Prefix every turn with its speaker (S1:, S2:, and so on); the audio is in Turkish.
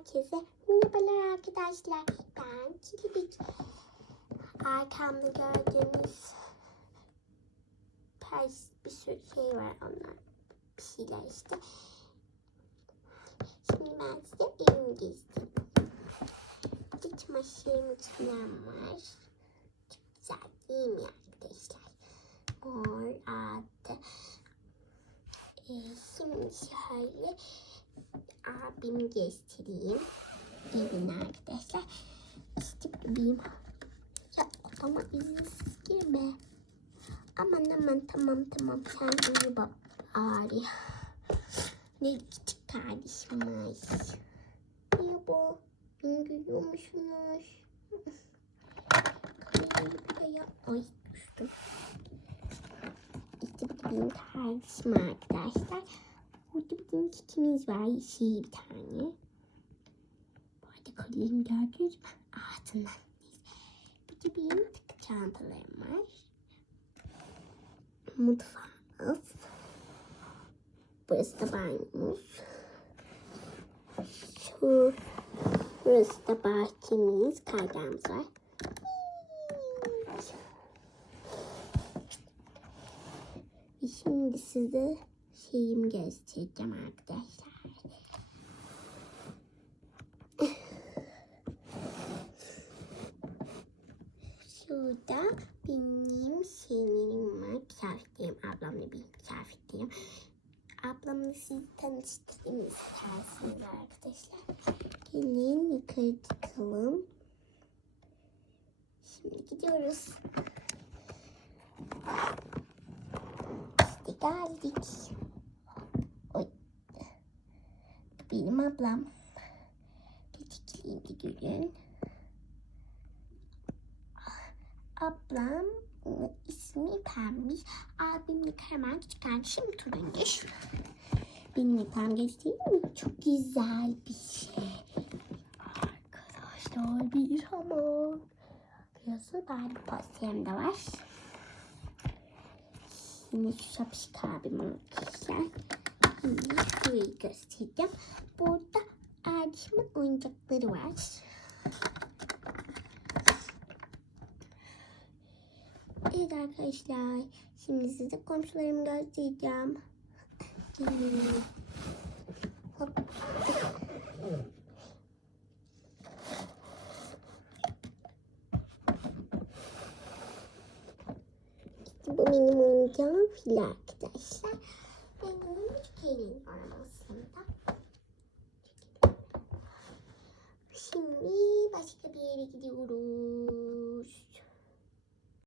S1: herkese merhabalar arkadaşlar. Ben Kilibik. Arkamda gördüğünüz pers bir sürü şey var onlar. Bir şeyler işte. Şimdi ben size evimi gezdireyim. Bir çamaşırım içinden var. Çok güzel değil mi arkadaşlar? Mor altı. Ee, şimdi şöyle abimi göstereyim. Evine arkadaşlar. İşte bebeğim. Ya odama izinsiz girme. Aman aman tamam tamam sen uyu bak bari. Ne küçük kardeşim var. Merhaba. Beni görüyor musunuz? Kamerayı buraya. Ay düştüm. İşte bu da benim kardeşim arkadaşlar. Burada bizim çiçimiz var. Yeşil bir tane. Bu arada kolyemi gördünüz mü? Altından. Burada benim takı çantalarım var. Mutfağımız. Burası da banyomuz. Şu burası da bahçemiz. Kaydamız var. Şimdi size şeyimi göstereceğim arkadaşlar. Şurada benim şeylerim var. Misafirlerim. Ablamla bir misafirlerim. Ablamla sizi tanıştırayım isterseniz arkadaşlar. Gelin yukarı çıkalım. Şimdi gidiyoruz. İşte geldik. Oy. Bu Benim ablam. Küçüklüğümde görün. Ablam ismi Pembiş. Abimle hemen küçük kardeşim turuncuş. Benim yatağım geçtiğim mi? Çok güzel bir şey. Arkadaşlar bir hamam. Burası benim posterim de var. Yine şu şapşik abim arkadaşlar. Şurayı göstereceğim. Burada Erdişim'in oyuncakları var. Evet arkadaşlar. Şimdi size komşularımı göstereceğim. Hop. İşte bu benim oyuncağım fil arkadaşlar. Benim küçük elin arasında. Şimdi başka bir yere gidiyoruz.